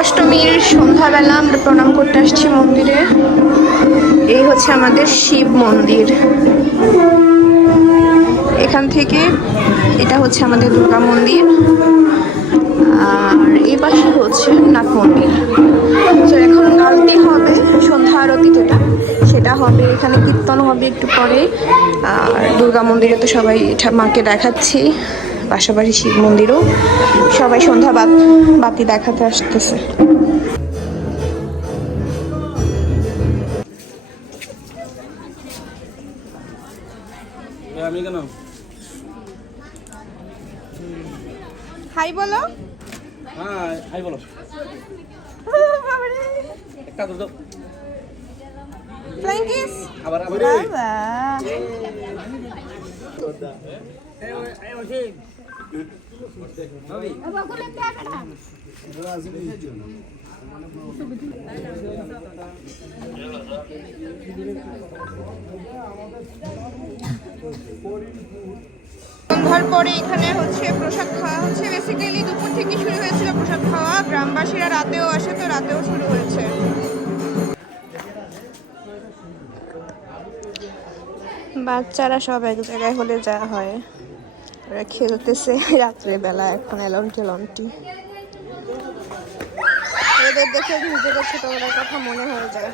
অষ্টমীর সন্ধ্যাবেলা আমরা প্রণাম করতে আসছি মন্দিরে। এই হচ্ছে আমাদের শিব মন্দির। এখান থেকে এটা হচ্ছে আমাদের দুর্গা মন্দির। আর এই পাশে হচ্ছে নাথ মন্দির হবে এখানে কীর্তন হবে একটু পরে। আর দুর্গা মন্দিরে তো সবাই মাকে দেখাচ্ছি পাশাপাশি শিব মন্দিরও। সবাই সন্ধ্যা বাত বাতি দেখাতে আসতেছে। হাই বলো। হ্যাঁ হাই বলো। একটা দুটো ফ্লাইং কিস আবার আবার বাবা সন্ধ্যার পরে এখানে হচ্ছে প্রসাদ খাওয়া হচ্ছে। বেসিক্যালি দুপুর থেকে শুরু হয়েছিল প্রসাদ খাওয়া। গ্রামবাসীরা রাতেও আসে তো রাতেও শুরু হয়েছে বাচ্চারা সব এক জায়গায় হলে যা হয়। ওরা খেলতেছে রাত্রেবেলা এখন এলন খেলনটি। ওদের দেখে নিজেদের ছোটবেলার কথা মনে হয়ে যায়।